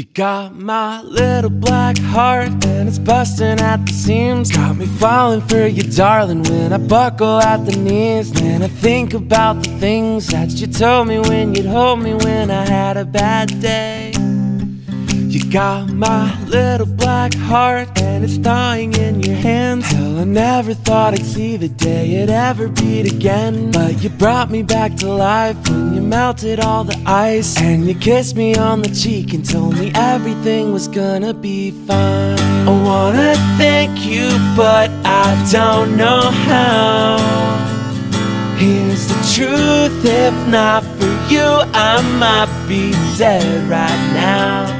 You got my little black heart and it's busting at the seams. Got me falling for you, darling, when I buckle at the knees. Man, I think about the things that you told me when you'd hold me when I had a bad day. You got my little black heart and it's thawing in your hands. Hell, I never thought I'd see the day it'd ever beat again. But you brought me back to life when you melted all the ice. And you kissed me on the cheek and told me everything was gonna be fine. I wanna thank you, but I don't know how. Here's the truth, if not for you, I might be dead right now.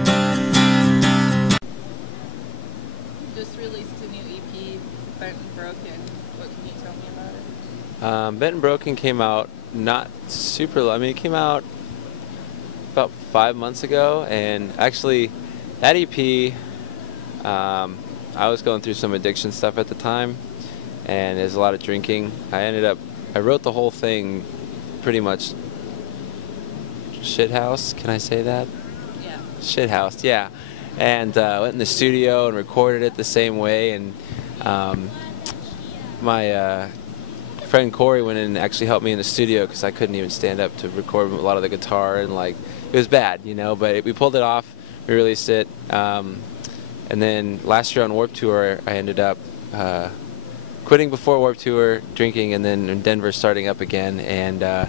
Bent and Broken came out not super low. I mean, it came out about 5 months ago, and actually that EP, I was going through some addiction stuff at the time, and there's a lot of drinking. I wrote the whole thing pretty much shithouse, can I say that? Yeah. Shithouse, yeah. And went in the studio and recorded it the same way, and my friend Corey went in and actually helped me in the studio because I couldn't even stand up to record a lot of the guitar, and like it was bad, you know, but we pulled it off, we released it, and then last year on Warped Tour I ended up quitting before Warped Tour, drinking, and then in Denver starting up again, and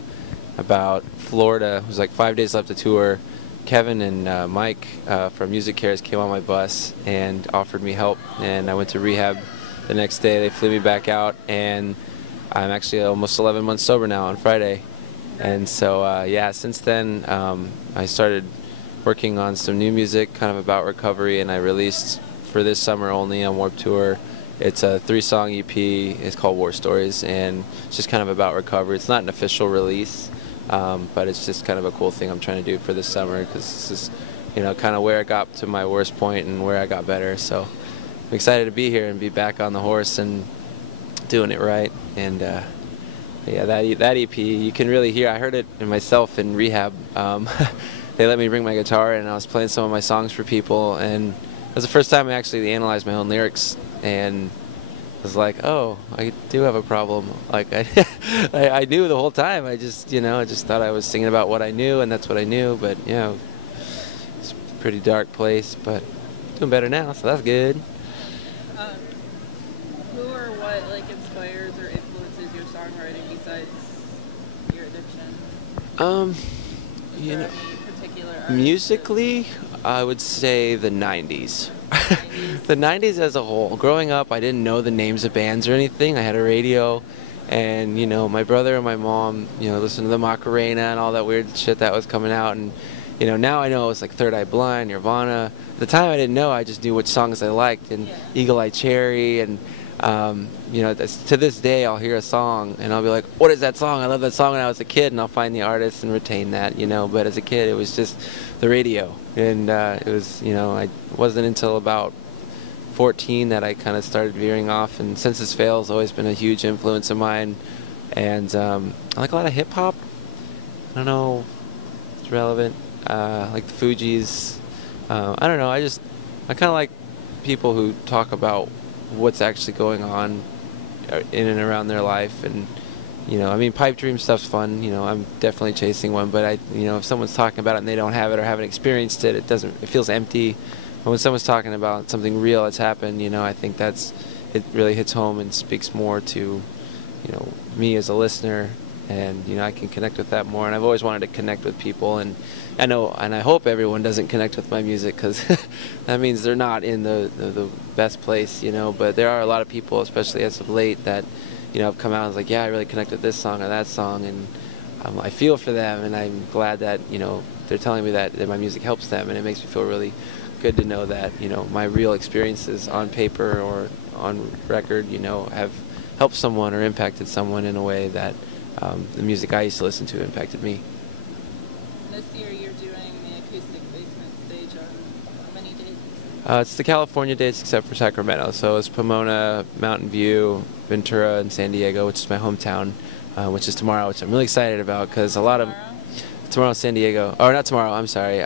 about Florida, it was like 5 days left to tour. Kevin and Mike from Music Cares came on my bus and offered me help, and I went to rehab the next day. They flew me back out, and I'm actually almost 11 months sober now on Friday. And so, yeah, since then I started working on some new music kind of about recovery, and I released for this summer only on Warped Tour. It's a 3-song EP. It's called War Stories, and it's just kind of about recovery. It's not an official release, but it's just kind of a cool thing I'm trying to do for this summer, because this is, you know, kind of where I got to my worst point and where I got better. So I'm excited to be here and be back on the horse and doing it right. And yeah, that EP, you can really hear, I heard it in myself in rehab. They let me bring my guitar and I was playing some of my songs for people, and it was the first time I actually analyzed my own lyrics, and I was like, oh, I do have a problem. Like I knew the whole time. I just, you know, I just thought I was singing about what I knew, and that's what I knew. But you know, it's a pretty dark place, but doing better now, so that's good. Who or what like inspires or influences your songwriting besides your addiction? You know, particular musically, I would say the 90s. The 90s as a whole. Growing up, I didn't know the names of bands or anything. I had a radio, and you know, my brother and my mom, you know, listened to the Macarena and all that weird shit that was coming out. And you know, now I know it's like Third Eye Blind, Nirvana. At the time, I didn't know. I just knew which songs I liked, and Eagle Eye Cherry, and you know, to this day, I'll hear a song and I'll be like, "What is that song? I love that song when I was a kid," and I'll find the artist and retain that, you know. But as a kid, it was just the radio, and it was, you know, I wasn't until about 14 that I kind of started veering off. And Census Fail has always been a huge influence of mine, and I like a lot of hip hop. I don't know if it's relevant. Like the Fugees. I don't know. I kind of like people who talk about what's actually going on in and around their life. And you know, I mean, pipe dream stuff's fun. You know, I'm definitely chasing one, but you know, if someone's talking about it and they don't have it or haven't experienced it, it feels empty. But when someone's talking about something real that's happened, you know, I think it really hits home and speaks more to, you know, me as a listener, and you know, I can connect with that more. And I've always wanted to connect with people, and I know, and I hope everyone doesn't connect with my music, because that means they're not in the best place, you know. But there are a lot of people, especially as of late, that, you know, have come out and was like, yeah, I really connected with this song or that song, and I feel for them, and I'm glad that, you know, they're telling me that my music helps them, and it makes me feel really good to know that, you know, my real experiences on paper or on record, you know, have helped someone or impacted someone in a way that the music I used to listen to impacted me. This year you're doing the acoustic basement stage on how many days? It's the California dates except for Sacramento. So it's Pomona, Mountain View, Ventura, and San Diego, which is my hometown, which is tomorrow, which I'm really excited about, because a lot of... Tomorrow, San Diego. Or not tomorrow, I'm sorry.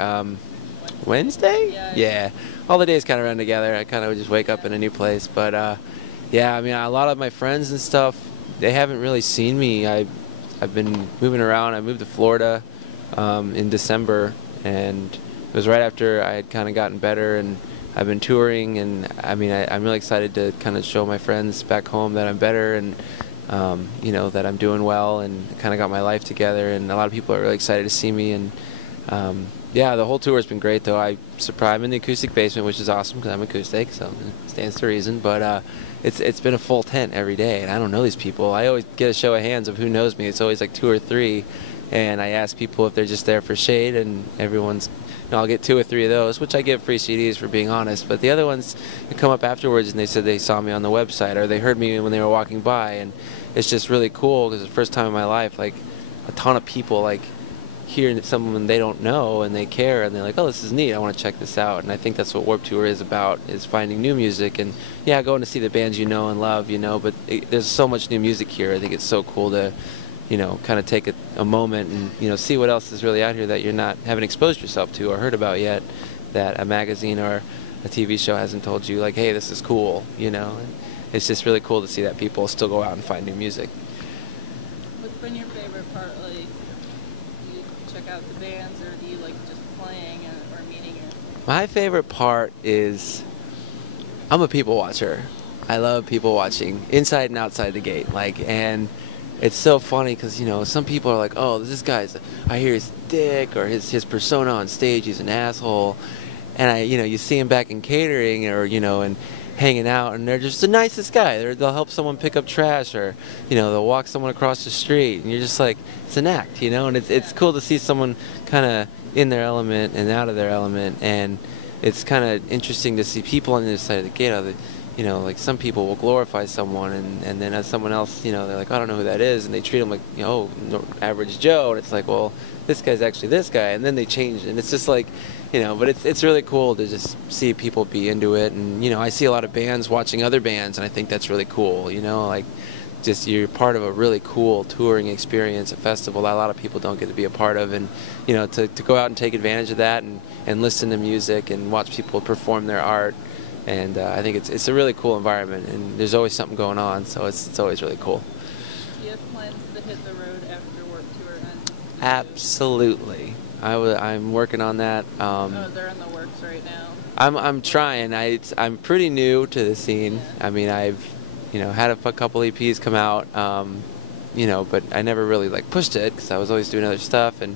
Wednesday? Yeah. Yeah. All the days kind of run together. I kind of just wake up in a new place. But yeah, I mean, a lot of my friends and stuff, they haven't really seen me. I've been moving around. I moved to Florida in December, and it was right after I had kind of gotten better, and I've been touring. And I mean, I'm really excited to kind of show my friends back home that I'm better, and you know, that I'm doing well, and kind of got my life together. And a lot of people are really excited to see me. And yeah, the whole tour has been great, though. I'm in the acoustic basement, which is awesome because I'm acoustic, so it stands to reason. But it's been a full tent every day, and I don't know these people. I always get a show of hands of who knows me. It's always like 2 or 3, and I ask people if they're just there for shade, and everyone's, you know, I'll get 2 or 3 of those, which I give free CDs for being honest. But the other ones come up afterwards, and they said they saw me on the website, or they heard me when they were walking by, and it's just really cool because it's the first time in my life, like, a ton of people, like, hear someone they don't know and they care, and they're like, oh, this is neat, I want to check this out. And I think that's what Warped Tour is about, is finding new music. And yeah, going to see the bands you know and love, you know, but there's so much new music here. I think it's so cool to, you know, kind of take a moment and, you know, see what else is really out here that haven't exposed yourself to or heard about yet, that a magazine or a TV show hasn't told you, like, hey, this is cool, you know. And it's just really cool to see that people still go out and find new music. What's been your favorite part? Like, do you check out the bands, or do you like just playing or meeting it? My favorite part is, I'm a people watcher. I love people watching inside and outside the gate. Like, and it's so funny because, you know, some people are like, oh, this guy's, I hear his dick or his persona on stage, he's an asshole. And you know, you see him back in catering, or, you know, and hanging out, and they're just the nicest guy. They'll help someone pick up trash, or, you know, they'll walk someone across the street, and you're just like, it's an act, you know. And it's cool to see someone kind of in their element and out of their element. And it's kind of interesting to see people on the other side of the gate. You know, like, some people will glorify someone, and then as someone else, you know, they're like, I don't know who that is, and they treat them like, you know, average Joe, and it's like, well, this guy's actually this guy, and then they change, and it's just like, you know, but it's really cool to just see people be into it. And, you know, I see a lot of bands watching other bands, and I think that's really cool, you know, like, just you're part of a really cool touring experience, a festival that a lot of people don't get to be a part of. And, you know, to go out and take advantage of that, and listen to music and watch people perform their art. And I think it's a really cool environment, and there's always something going on, so it's always really cool. Do you have plans to hit the road after Warped Tour ends? Absolutely. I'm working on that. Oh, they're in the works right now. I'm trying. I'm pretty new to the scene. Yeah. I mean, I've, you know, had a couple EPs come out, you know, but I never really, like, pushed it because I was always doing other stuff. And,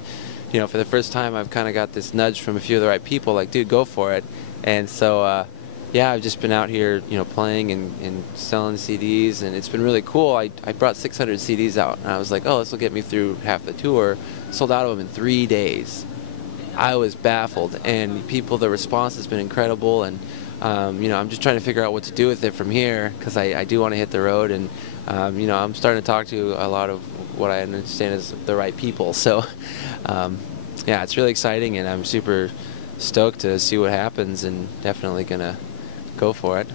you know, for the first time, I've kind of got this nudge from a few of the right people, like, dude, go for it. And so, yeah, I've just been out here, you know, playing and selling CDs, and it's been really cool. I brought 600 CDs out, and I was like, oh, this will get me through half the tour. Sold out of them in 3 days. I was baffled, and the response has been incredible, and you know, I'm just trying to figure out what to do with it from here, because I do want to hit the road. And you know, I'm starting to talk to a lot of what I understand is the right people. So yeah, it's really exciting, and I'm super stoked to see what happens, and definitely gonna go for it.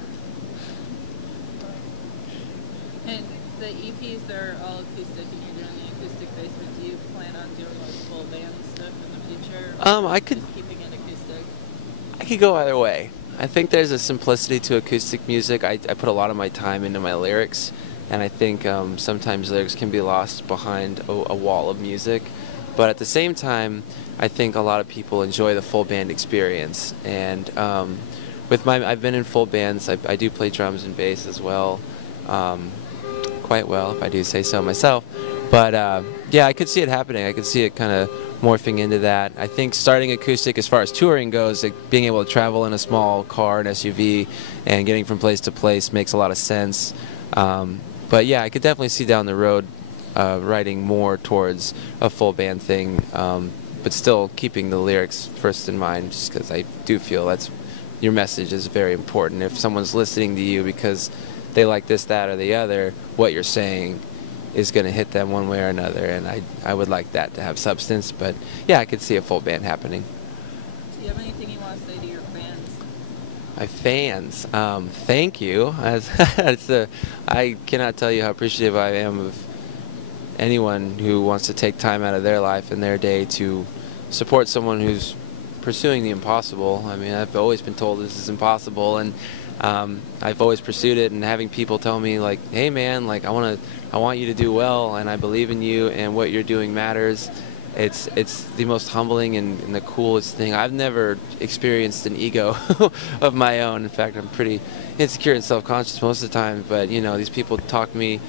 And the EPs are all acoustic, and you're doing the acoustic basement. Do you plan on doing like full band stuff in the future? I could. Just keeping it acoustic. I could go either way. I think there's a simplicity to acoustic music. I put a lot of my time into my lyrics, and I think sometimes lyrics can be lost behind a wall of music. But at the same time, I think a lot of people enjoy the full band experience. And I've been in full bands. I do play drums and bass as well, quite well, if I do say so myself. But yeah, I could see it happening. I could see it kind of morphing into that. I think starting acoustic, as far as touring goes, like being able to travel in a small car, an SUV, and getting from place to place makes a lot of sense. But yeah, I could definitely see down the road writing more towards a full band thing, but still keeping the lyrics first in mind, just because I do feel that's your message is very important. If someone's listening to you because they like this, that, or the other, what you're saying is going to hit them one way or another, and I would like that to have substance. But yeah, I could see a full band happening. Do you have anything you want to say to your fans? My fans, thank you. I cannot tell you how appreciative I am of anyone who wants to take time out of their life and their day to support someone who's pursuing the impossible. I mean, I've always been told this is impossible, and I've always pursued it. And having people tell me like, "Hey, man, like I want you to do well, and I believe in you, and what you're doing matters." It's the most humbling and the coolest thing. I've never experienced an ego of my own. In fact, I'm pretty insecure and self-conscious most of the time. But you know, these people talk to me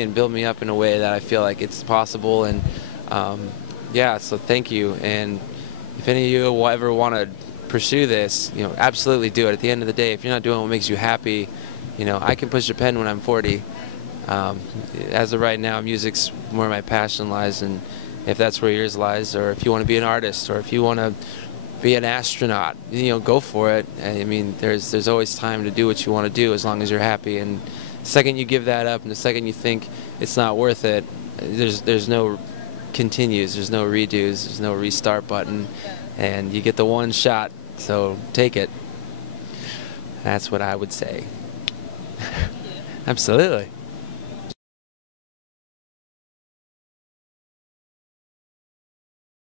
and build me up in a way that I feel like it's possible. And yeah, so thank you. And if any of you will ever want to pursue this, you know, absolutely do it. At the end of the day, if you're not doing what makes you happy, you know, I can push a pen when I'm 40. As of right now, music's where my passion lies, and if that's where yours lies, or if you want to be an artist, or if you want to be an astronaut, you know, go for it. I mean, there's always time to do what you want to do as long as you're happy. And the second you give that up, and the second you think it's not worth it, there's no continues, there's no redos, there's no restart button, and you get the one shot. So take it. That's what I would say. Absolutely.